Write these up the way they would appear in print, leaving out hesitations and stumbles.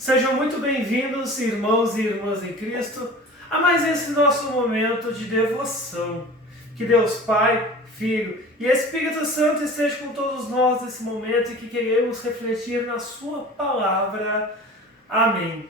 Sejam muito bem-vindos, irmãos e irmãs em Cristo, a mais esse nosso momento de devoção. Que Deus Pai, Filho e Espírito Santo estejam com todos nós nesse momento e que queremos refletir na Sua Palavra. Amém.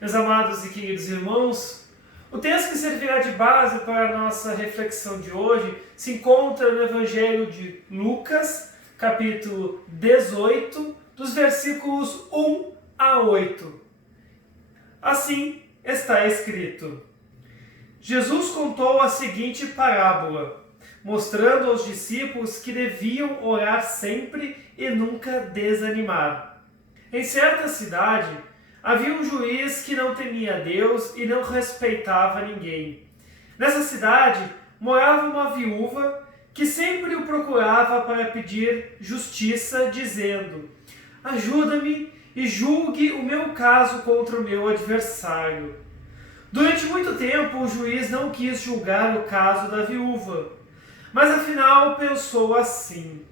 Meus amados e queridos irmãos, o texto que servirá de base para a nossa reflexão de hoje se encontra no Evangelho de Lucas, capítulo 18, dos versículos 1 a 8. Assim está escrito: Jesus contou a seguinte parábola, mostrando aos discípulos que deviam orar sempre e nunca desanimar. Em certa cidade, havia um juiz que não temia Deus e não respeitava ninguém. Nessa cidade morava uma viúva que sempre o procurava para pedir justiça, dizendo: ajuda-me e julgue o meu caso contra o meu adversário. Durante muito tempo, o juiz não quis julgar o caso da viúva, mas afinal pensou assim: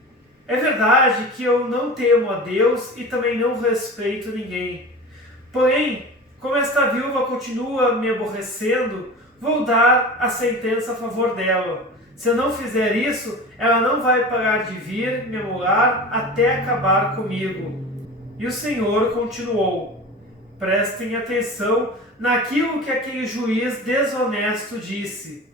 é verdade que eu não temo a Deus e também não respeito ninguém. Porém, como esta viúva continua me aborrecendo, vou dar a sentença a favor dela. Se eu não fizer isso, ela não vai parar de vir me amolar até acabar comigo. E o Senhor continuou: prestem atenção naquilo que aquele juiz desonesto disse.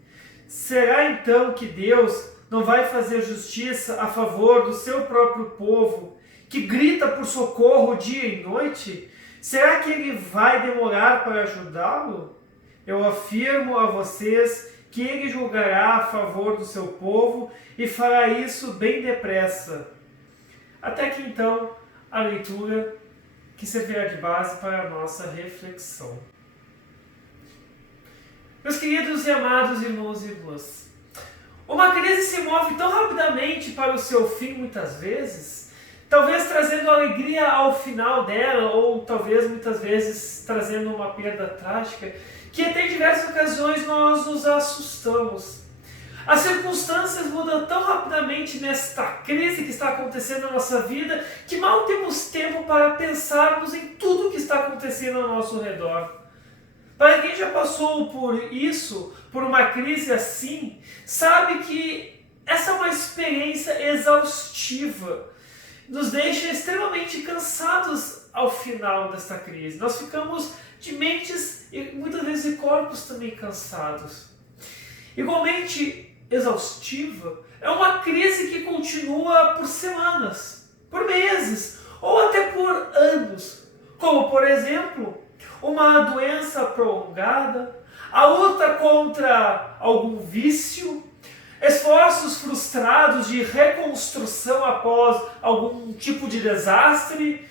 Será então que Deus não vai fazer justiça a favor do seu próprio povo, que grita por socorro dia e noite? Será que ele vai demorar para ajudá-lo? Eu afirmo a vocês que ele julgará a favor do seu povo e fará isso bem depressa. Até que então, a leitura que servirá de base para a nossa reflexão. Meus queridos e amados irmãos e irmãs, uma crise se move tão rapidamente para o seu fim muitas vezes, talvez trazendo alegria ao final dela, ou talvez muitas vezes trazendo uma perda trágica, que até em diversas ocasiões nós nos assustamos. As circunstâncias mudam tão rapidamente nesta crise que está acontecendo na nossa vida, que mal temos tempo para pensarmos em tudo o que está acontecendo ao nosso redor. Para quem já passou por isso, por uma crise assim, sabe que essa é uma experiência exaustiva. Nos deixa extremamente cansados ao final desta crise. Nós ficamos de mentes e muitas vezes de corpos também cansados. Igualmente exaustiva é uma crise que continua por semanas, por meses ou até por anos, como por exemplo uma doença prolongada, a luta contra algum vício, esforços frustrados de reconstrução após algum tipo de desastre,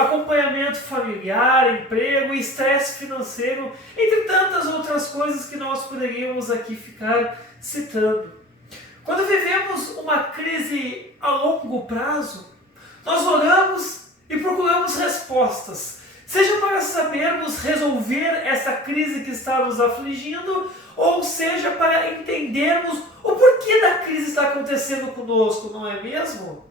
acompanhamento familiar, emprego e estresse financeiro, entre tantas outras coisas que nós poderíamos aqui ficar citando. Quando vivemos uma crise a longo prazo, nós oramos e procuramos respostas, seja para sabermos resolver essa crise que está nos afligindo, ou seja para entendermos o porquê da crise está acontecendo conosco, não é mesmo?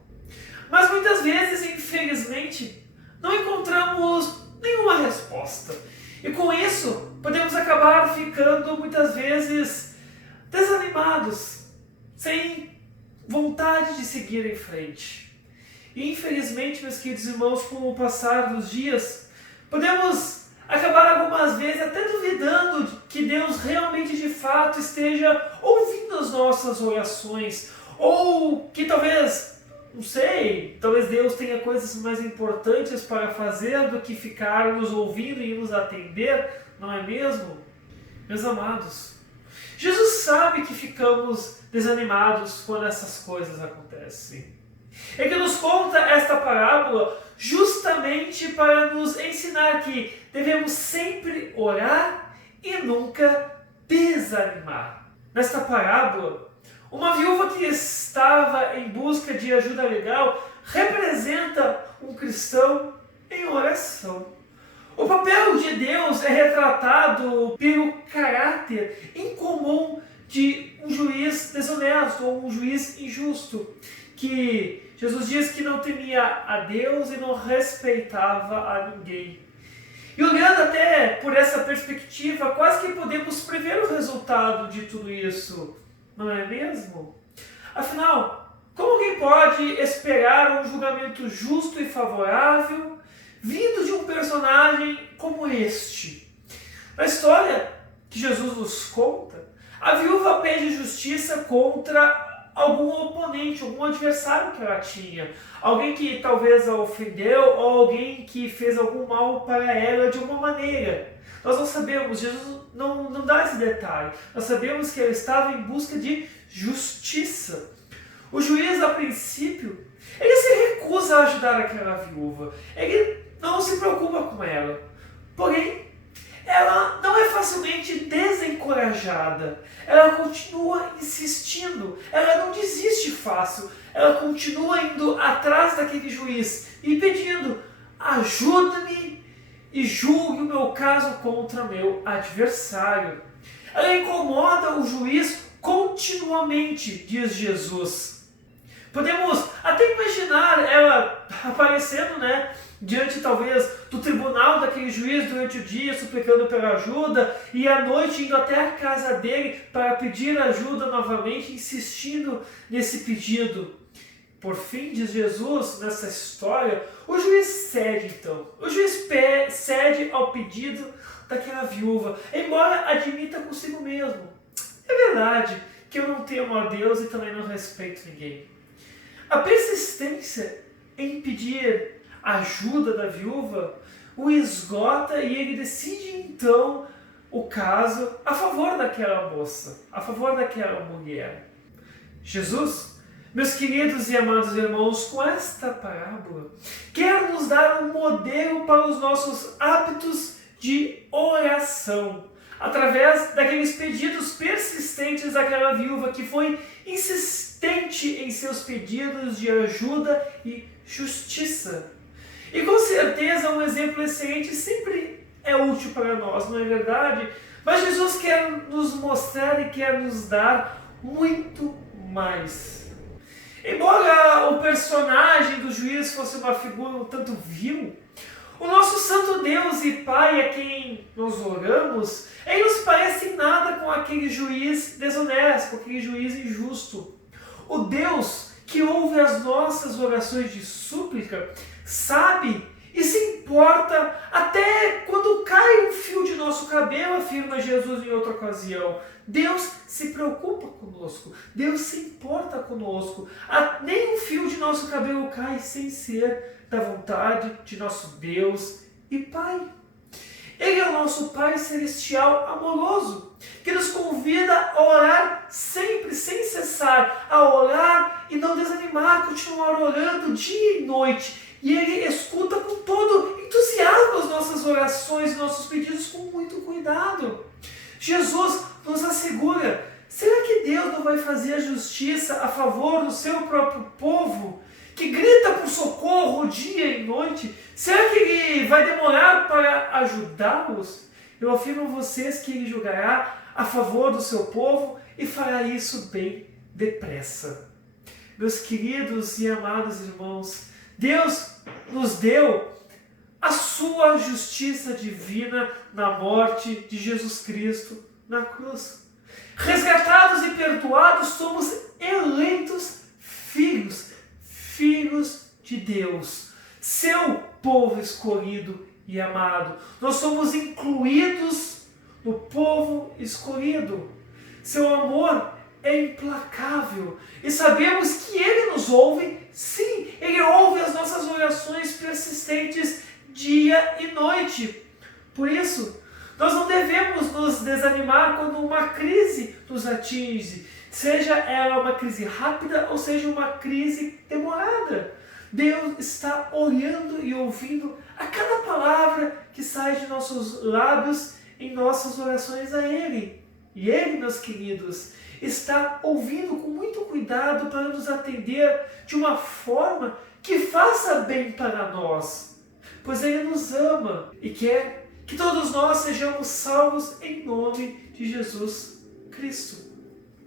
Mas muitas vezes, infelizmente, não encontramos nenhuma resposta. E com isso, podemos acabar ficando muitas vezes desanimados, sem vontade de seguir em frente. E infelizmente, meus queridos irmãos, com o passar dos dias, podemos acabar algumas vezes até duvidando que Deus realmente de fato esteja ouvindo as nossas orações, ou que talvez, não sei, talvez Deus tenha coisas mais importantes para fazer do que ficar nos ouvindo e nos atender, não é mesmo? Meus amados, Jesus sabe que ficamos desanimados quando essas coisas acontecem. Ele nos conta esta parábola justamente para nos ensinar que devemos sempre orar e nunca desanimar. Nesta parábola, uma viúva que estava em busca de ajuda legal representa um cristão em oração. O papel de Deus é retratado pelo caráter incomum de um juiz desonesto ou um juiz injusto, que Jesus diz que não temia a Deus e não respeitava a ninguém. E olhando até por essa perspectiva, quase que podemos prever o resultado de tudo isso, não é mesmo? Afinal, como alguém pode esperar um julgamento justo e favorável vindo de um personagem como este? Na história que Jesus nos conta, a viúva pede justiça contra algum oponente, algum adversário que ela tinha. Alguém que talvez a ofendeu ou alguém que fez algum mal para ela de alguma maneira. Nós não sabemos, Jesus não dá esse detalhe. Nós sabemos que ela estava em busca de justiça. O juiz, a princípio, ele se recusa a ajudar aquela viúva. Ele não se preocupa com ela. Porém, ela não é facilmente desencorajada. Ela continua insistindo. Ela não desiste fácil. Ela continua indo atrás daquele juiz e pedindo: ajuda-me e julgue o meu caso contra meu adversário. Ela incomoda o juiz continuamente, diz Jesus. Podemos até imaginar ela aparecendo, diante talvez do tribunal daquele juiz durante o dia, suplicando pela ajuda, e à noite indo até a casa dele para pedir ajuda novamente, insistindo nesse pedido. Por fim, diz Jesus nessa história, o juiz cede então. O juiz cede ao pedido daquela viúva, embora admita consigo mesmo: é verdade que eu não temo a Deus e também não respeito ninguém. A persistência em pedir ajuda da viúva o esgota e ele decide então o caso a favor daquela moça, a favor daquela mulher. Jesus, meus queridos e amados irmãos, com esta parábola, quer nos dar um modelo para os nossos hábitos de oração, através daqueles pedidos persistentes daquela viúva que foi insistente em seus pedidos de ajuda e justiça. E com certeza um exemplo excelente sempre é útil para nós, não é verdade? Mas Jesus quer nos mostrar e quer nos dar muito mais. Embora o personagem do juiz fosse uma figura um tanto vil, o nosso santo Deus e Pai a quem nós oramos, ele não se parece em nada com aquele juiz desonesto, com aquele juiz injusto. O Deus que ouve as nossas orações de súplica sabe e se importa até quando cai um fio de nosso cabelo, afirma Jesus em outra ocasião. Deus se preocupa conosco, Deus se importa conosco. Nem um fio de nosso cabelo cai sem ser da vontade de nosso Deus e Pai. Ele é o nosso Pai Celestial amoroso, que nos convida a orar sempre, sem cessar, a orar e não desanimar, continuar orando dia e noite. E Ele escuta com todo entusiasmo as nossas orações e nossos pedidos com muito cuidado. Jesus nos assegura: será que Deus não vai fazer justiça a favor do seu próprio povo, que grita por socorro dia e noite? Será que Ele vai demorar para ajudá-los? Eu afirmo a vocês que Ele julgará a favor do seu povo e fará isso bem depressa. Meus queridos e amados irmãos, Deus nos deu a sua justiça divina na morte de Jesus Cristo na cruz. Resgatados e perdoados, somos eleitos filhos de Deus, seu povo escolhido e amado. Nós somos incluídos no povo escolhido. Seu amor é implacável e sabemos que Ele nos ouve. Sim, Ele ouve as nossas orações persistentes dia e noite. Por isso, nós não devemos nos desanimar quando uma crise nos atinge, seja ela uma crise rápida ou seja uma crise demorada. Deus está olhando e ouvindo a cada palavra que sai de nossos lábios em nossas orações a Ele. E Ele, meus queridos, está ouvindo com muito cuidado para nos atender de uma forma que faça bem para nós, pois Ele nos ama e quer que todos nós sejamos salvos em nome de Jesus Cristo.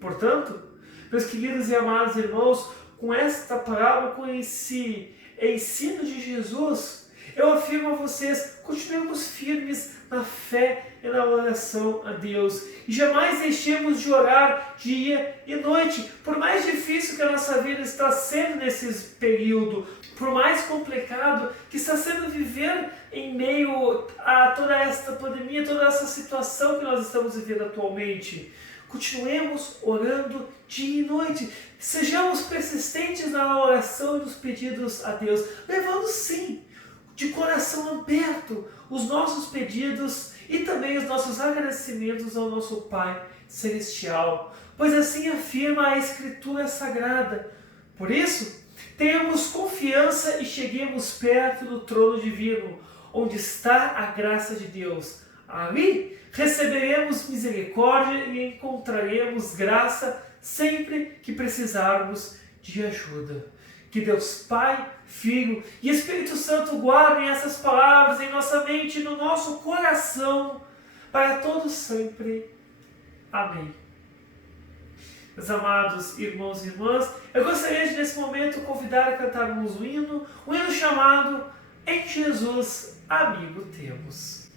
Portanto, meus queridos e amados irmãos, com esta parábola, com esse ensino de Jesus, eu afirmo a vocês, continuemos firmes na fé e na oração a Deus. E jamais deixemos de orar dia e noite. Por mais difícil que a nossa vida está sendo nesse período, por mais complicado que está sendo viver em meio a toda esta pandemia, toda essa situação que nós estamos vivendo atualmente, continuemos orando dia e noite. Sejamos persistentes na oração e nos pedidos a Deus, levando sim, de coração aberto, os nossos pedidos e também os nossos agradecimentos ao nosso Pai Celestial, pois assim afirma a Escritura Sagrada. Por isso, tenhamos confiança e cheguemos perto do trono divino, onde está a graça de Deus. Ali receberemos misericórdia e encontraremos graça sempre que precisarmos de ajuda. Que Deus Pai, Filho e Espírito Santo guardem essas palavras em nossa mente e no nosso coração para todos sempre. Amém. Meus amados irmãos e irmãs, eu gostaria de nesse momento convidar a cantarmos um hino chamado Em Jesus Amigo Temos.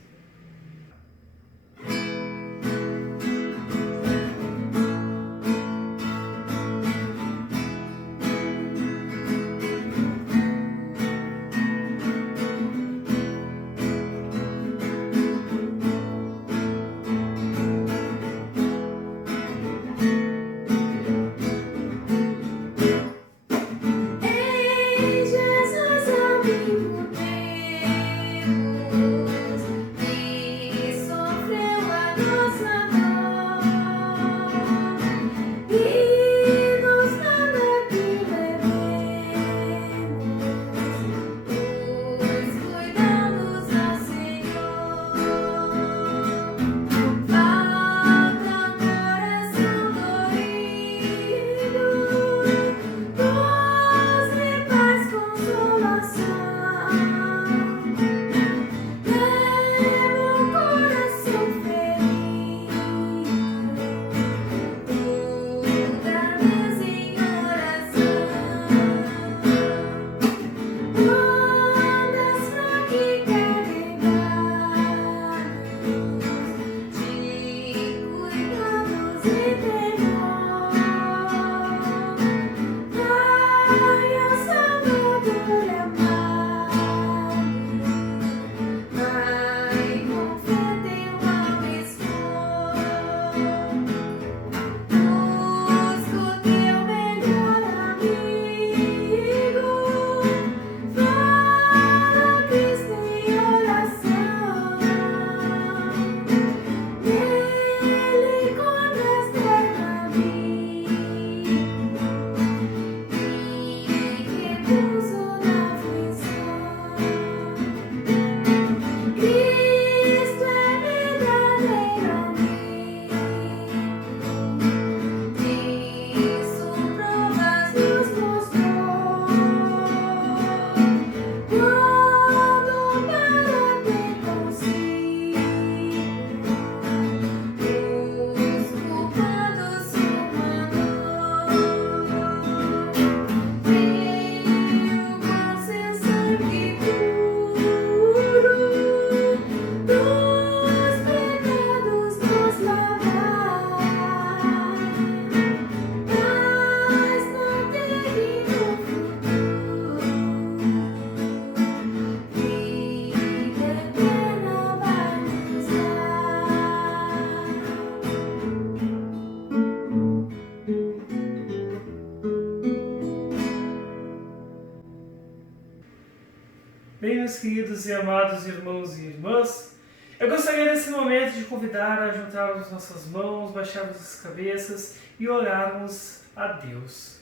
Bem, meus queridos e amados irmãos e irmãs, eu gostaria nesse momento de convidar a juntarmos nossas mãos, baixarmos as cabeças e orarmos a Deus.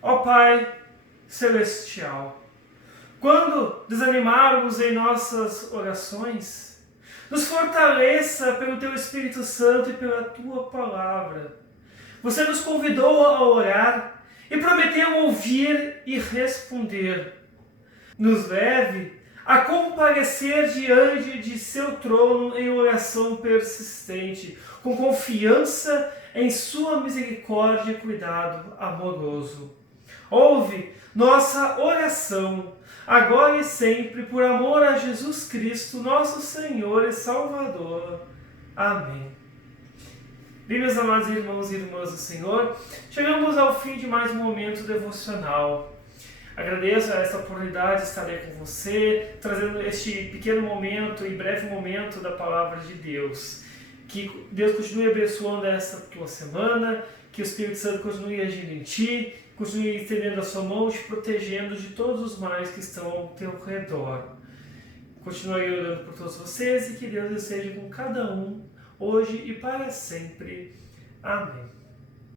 Ó Pai Celestial, quando desanimarmos em nossas orações, nos fortaleça pelo Teu Espírito Santo e pela Tua Palavra. Você nos convidou a orar e prometeu ouvir e responder. Nos leve a comparecer diante de Seu trono em oração persistente, com confiança em Sua misericórdia e cuidado amoroso. Ouve nossa oração, agora e sempre, por amor a Jesus Cristo, nosso Senhor e Salvador. Amém. Bem, meus amados irmãos e irmãs do Senhor, chegamos ao fim de mais um momento devocional. Agradeço essa oportunidade de estar aí com você, trazendo este pequeno momento e breve momento da Palavra de Deus. Que Deus continue abençoando essa tua semana, que o Espírito Santo continue agindo em ti, continue estendendo a sua mão, te protegendo de todos os males que estão ao teu redor. Continue orando por todos vocês e que Deus esteja com cada um, hoje e para sempre. Amém.